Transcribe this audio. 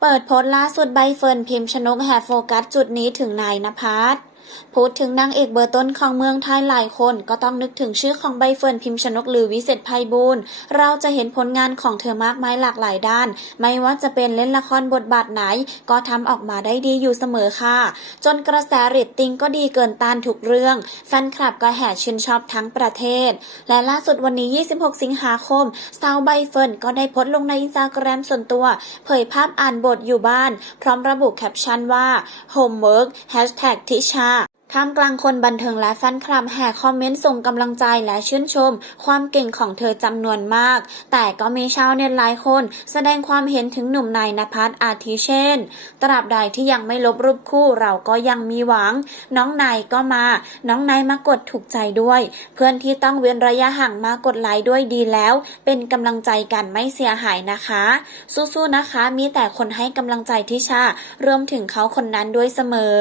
เปิดโพสต์ล่าสุดใบเฟิร์นพิมพ์ชนกแห่โฟกัสจุดนี้ถึงนายนภัส พูดถึงนางเอกเบอร์ต้นของเมืองไทยหลายคนก็ต้องนึกถึงชื่อของใบเฟิร์นพิมพ์ชนกหรือวิเศษไพบูลเราจะเห็นผลงานของเธอมากมายหลากหลายด้าน ไม่ว่าจะเป็นเล่นละครบทบาทไหน ก็ทำออกมาได้ดีอยู่เสมอค่ะ จนกระแสเรตติ้งก็ดีเกินต้านทุกเรื่องแฟนคลับก็แห่ชื่นชอบทั้งประเทศ และล่าสุดวันนี้ 26 สิงหาคมสาวใบเฟิร์นก็ได้โพสต์ลงในอินสตาแกรมส่วนตัว เผยภาพอ่านบทอยู่บ้าน พร้อมระบุแคปชั่นว่า homework hashtag ทิชา ท่ามกลางคนบันเทิงและแฟนคลับแห่คอมเมนต์ส่งกำลังใจและชื่นชม ความเก่งของเธอจำนวนมาก แต่ก็มีชาวเน็ตหลายคน แสดงความเห็นถึงหนุ่มนายนภัสอาทิเช่น ตราบใดที่ยังไม่ลบรูปคู่เราก็ยังมีหวัง น้องนายก็มา น้องนายมากดถูกใจด้วย เพื่อนที่ต้องเว้นระยะห่างมากดไลค์ด้วยดีแล้ว เป็นกำลังใจกันไม่เสียหายนะคะ สู้ๆนะคะ มีแต่คนให้กำลังใจทิชารวมถึงเขาคนนั้นด้วยเสมอ